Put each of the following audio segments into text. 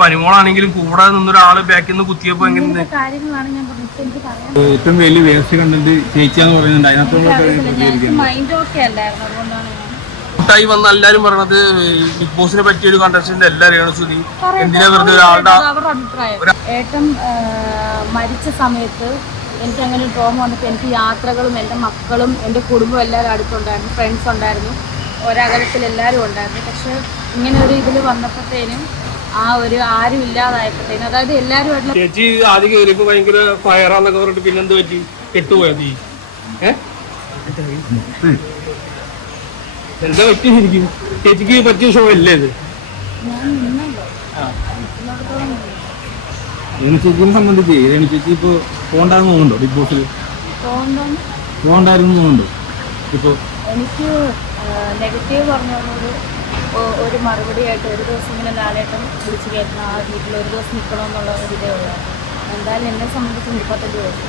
പനിമോളാണെങ്കിലും കൂടെ നിന്നൊരാള് ബാക്കിൽ നിന്ന് കുത്തിയപ്പോ എങ്ങനെ ഏറ്റവും വലിയ വേസ്റ്റ് കണ്ടിട്ട് ചേച്ചിയാന്ന് പറയുന്നുണ്ട്. ായി വന്ന എല്ലാരും പറഞ്ഞത് ബിഗ് ബോസിനെ പറ്റിയ ഒരു കണ്ടസ്റ്റന്റ് എല്ലാരെയാണ് ശ്രുതി. എന്തിനാ വെറുതെ ഒരാളുടെ ഏട്ടൻ മരിച്ച സമയത്ത് എനിക്ക് അങ്ങനെ ട്രോമ വന്നപ്പോൾ എനിക്ക് യാത്രകളും എൻ്റെ മക്കളും എൻ്റെ കുടുംബം എല്ലാവരും അടുത്തുണ്ടായിരുന്നു, ഫ്രണ്ട്സ് ഉണ്ടായിരുന്നു, ഒരകലത്തിൽ എല്ലാവരും ഉണ്ടായിരുന്നു. പക്ഷെ ഇങ്ങനെ ഒരു ഇതിൽ വന്നപ്പോഴത്തേനും ആ ഒരു ആരും ഇല്ലാതായപ്പോഴത്തേനും, അതായത് എല്ലാവരും ചേച്ചി ആദ്യം കയറിയപ്പോ ഭയങ്കര ഫയറാന്നൊക്കെ പറഞ്ഞിട്ട് പിന്നെന്ത് പറ്റി? കെട്ടുപോയത് എന്താ പറ്റിയിരിക്കും? ചേച്ചിക്ക് പറ്റിയ ഷോ അല്ലേ ഇത്? ചേച്ചിനെ സംബന്ധിച്ച് ചേച്ചി ഇപ്പൊ പോണ്ടാന്ന് തോന്നുന്നുണ്ടോ? ബിഗ് ബോസിൽ പോണ്ടായിരുന്നു തോന്നുന്നുണ്ടോ? ഇപ്പൊ എനിക്ക് നെഗറ്റീവ് പറഞ്ഞവരോട് ഒരു മറുപടിയായിട്ട് ഒരു ദിവസം ഇങ്ങനെ ലാലേട്ടൻ വിളിച്ച് കയറ്റുന്ന ആ വീട്ടിൽ ഒരു ദിവസം നിൽക്കണമെന്നുള്ള ഒരു ഇതേ ഉള്ളൂ. എന്തായാലും എന്നെ സംബന്ധിച്ച് 35 ദിവസം,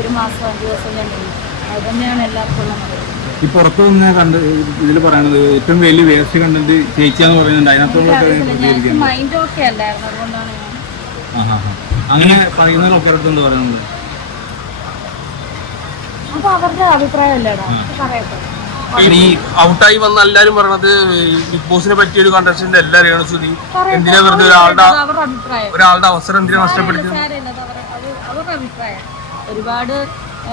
ഒരു മാസം 5 ദിവസം ഞാൻ നിന്നു. അത് തന്നെയാണ് എല്ലാവർക്കും ഉള്ള മറുപടി. ഈ പുറത്തു നിന്ന് കണ്ട് ഇതിൽ പറയുന്നത് ഏറ്റവും വലിയ വേസ്റ്റ് കണ്ടിട്ട് ചേച്ചിയാന്ന് പറയുന്നുണ്ട്. അതിനകത്തുള്ള മൈൻഡ് ഓക്കെ അല്ലായിരുന്നു, അതുകൊണ്ടാണ് ഞാൻ അങ്ങനെ പറയുന്നതിലൊക്കെ എന്താ പറയുന്നത്? അപ്പൊ അവരുടെ അഭിപ്രായം അല്ലേടാ, പറയട്ടെ. ഈ ഔട്ടായി വന്ന എല്ലാരും പറഞ്ഞത് ബിഗ് ബോസിനെ പറ്റിയ ഒരു കണ്ടസ്റ്റന്റ് എല്ലാരെയാണ് ശ്രുതി. എന്തിനാ വെറുതെ ഒരാളുടെ അവസരം എന്തിനാ നഷ്ടപ്പെടുത്തുന്നത്? അവരുടെ അഭിപ്രായം ഒരുപാട്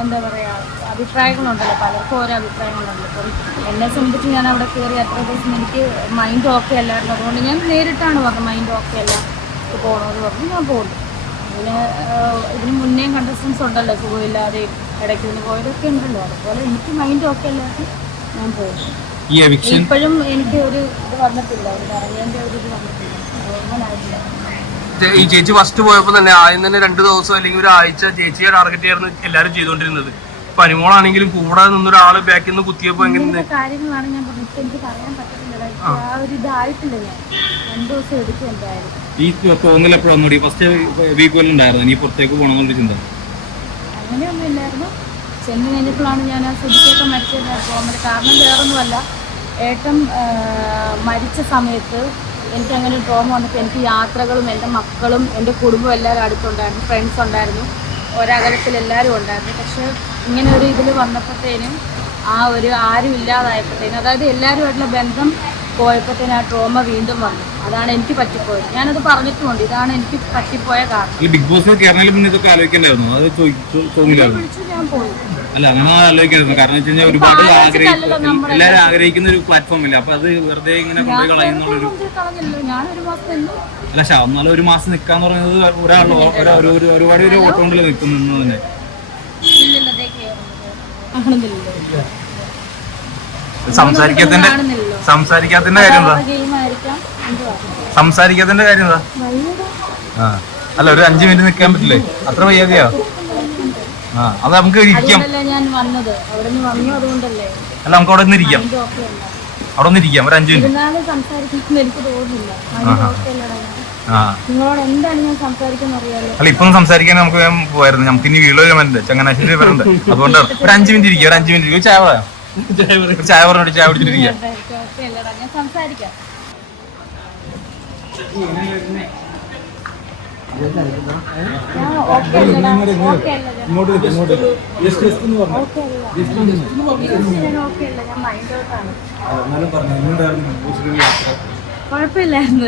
എന്താ പറയാ അഭിപ്രായങ്ങളുണ്ടല്ലോ, പലർക്കും ഓരോ അഭിപ്രായങ്ങളുണ്ടല്ലോ. അപ്പം എന്നെ സംബന്ധിച്ച് ഞാൻ അവിടെ കയറി അത്ര ദിവസം എനിക്ക് മൈൻഡ് ഓക്കെ അല്ലായിരുന്നു. അതുകൊണ്ട് ഞാൻ നേരിട്ടാണ് പറഞ്ഞത് മൈൻഡ് ഓക്കെ അല്ല, പോകണമെന്ന് പറഞ്ഞു. ഞാൻ പോകുന്നു. പിന്നെ ഇതിന് മുന്നേയും കണ്ടസ്റ്റൻസ് ഉണ്ടല്ലോ, സുഖമില്ലാതെ ഇടയ്ക്ക് നിന്ന് പോയതൊക്കെ ഉണ്ടല്ലോ. അതുപോലെ എനിക്ക് മൈൻഡ് ഓക്കെ അല്ലാതെ ഞാൻ പോകുന്നു. ഇപ്പോഴും എനിക്ക് ഒരു ഇത് വന്നിട്ടില്ല, ഒരു പറഞ്ഞതിൻ്റെ ഒരു ഇത് വന്നിട്ടില്ല, അങ്ങനായിട്ടില്ല. ഈ ചേച്ചി ഫസ്റ്റ് പോയപ്പോ തന്നെ ആദ്യം തന്നെ 2 ദിവസം അല്ലെങ്കിൽ ഒരാഴ്ച ചേച്ചിയെ ടാർഗറ്റ് ചെയ്യായിരുന്നു എല്ലാരും ചെയ്തോണ്ടിരുന്നത്. പനിമോളാണെങ്കിലും കൂടെ നിന്നൊരാള് ബാക്കിൽ നിന്ന് കുത്തിയപ്പോ എങ്ങനെ കാര്യങ്ങളാണ് ഞാൻ പറഞ്ഞത്. എനിക്ക് പറയാൻ പറ്റുന്നില്ല, ആ ഒരു ഇതായിട്ടില്ല. ഞാൻ 2 ദിവസം എടുക്കും എന്തായാലും. ഈ തോന്നൽ എപ്പോഴാണ് ഫസ്റ്റ് വീക്ക് ഉണ്ടായിരുന്നു ഇനി പുറത്തേക്ക് പോകണമെന്നൊരു ചിന്ത? അങ്ങനെയൊന്നും ഇല്ലായിരുന്നു. ചെന്ന് കഴിഞ്ഞപ്പോഴാണ് ഞാൻ ആ സുധിക്കൊക്കെ മരിച്ചത് തോന്നൽ. കാരണം വേറൊന്നുമല്ല, ഏട്ടൻ മരിച്ച സമയത്ത് എനിക്ക് അങ്ങനെ ട്രോമ വന്നപ്പോൾ എനിക്ക് യാത്രകളും എൻ്റെ മക്കളും എൻ്റെ കുടുംബം എല്ലാവരും അടുത്തുണ്ടായിരുന്നു, ഫ്രണ്ട്സ് ഉണ്ടായിരുന്നു, ഒരകലത്തിൽ എല്ലാവരും ഉണ്ടായിരുന്നു. പക്ഷെ ഇങ്ങനെ ഒരു ഇതിൽ വന്നപ്പോഴത്തേനും ആ ഒരു ആരും ഇല്ലാതായപ്പോഴത്തേനും, അതായത് എല്ലാവരുമായിട്ടുള്ള ബന്ധം പോയപ്പോഴത്തേനും ആ ട്രോമ വീണ്ടും വന്നു. അതാണ് എനിക്ക് പറ്റിപ്പോയത്. ഞാനത് പറഞ്ഞിട്ടുമുണ്ട്, ഇതാണ് എനിക്ക് പറ്റിപ്പോയ കാരണം. ബിഗ് ബോസ് ഇതൊക്കെ ആലോചിക്കണ്ടായിരുന്നു, അത് വിളിച്ചു ഞാൻ പോയി. അല്ല അങ്ങനെ ആലോചിക്കരുത്. കാരണം വെച്ച് കഴിഞ്ഞാൽ ഒരുപാട് എല്ലാവരും ആഗ്രഹിക്കുന്ന ഒരു പ്ലാറ്റ്ഫോം ഇല്ല. അപ്പൊ അത് വെറുതെ ഇങ്ങനെ കൊണ്ടുപോയി കളയുന്നുള്ളൊരു അല്ല. എന്നാലും ഒരു മാസം നിക്കാന്ന് പറയുന്നത് ഒരുപാട് ഒരു ഓട്ടോണ്ടിൽ നിൽക്കുന്നു തന്നെ. സംസാരിക്കാത്തതിന്റെ കാര്യം എന്താ? സംസാരിക്കാത്തതിന്റെ കാര്യം എന്താ? അല്ല, ഒരു 5 മിനിറ്റ് നിക്കാൻ പറ്റില്ലേ? അത്ര വയ്യാതെയാ? അത് നമുക്ക് ഇരിക്കാം. അല്ല, നമുക്ക് അവിടെ നിന്ന് ഇരിക്കാം. അവിടെ ഒന്ന് ഇരിക്കാം ഒരു 5 മിനിറ്റ്. അല്ല, ഇപ്പം സംസാരിക്കാൻ നമുക്ക് പോയായിരുന്നു. നമുക്ക് ഇനി വീട്ടിൽ വരണ്ടേ, ചങ്ങനാശ്ശേരി വരണ്ടേ, അതുകൊണ്ടാണ് ഒരു 5 മിനിറ്റ് ഇരിക്കുക. ഒരു 5 മിനിറ്റ് ഇരിക്കും. ചായ പറയാം, ചായ പറഞ്ഞിട്ട് ചായ കുടിച്ചിട്ടിരിക്കുക. കുഴപ്പമില്ലായിരുന്നു.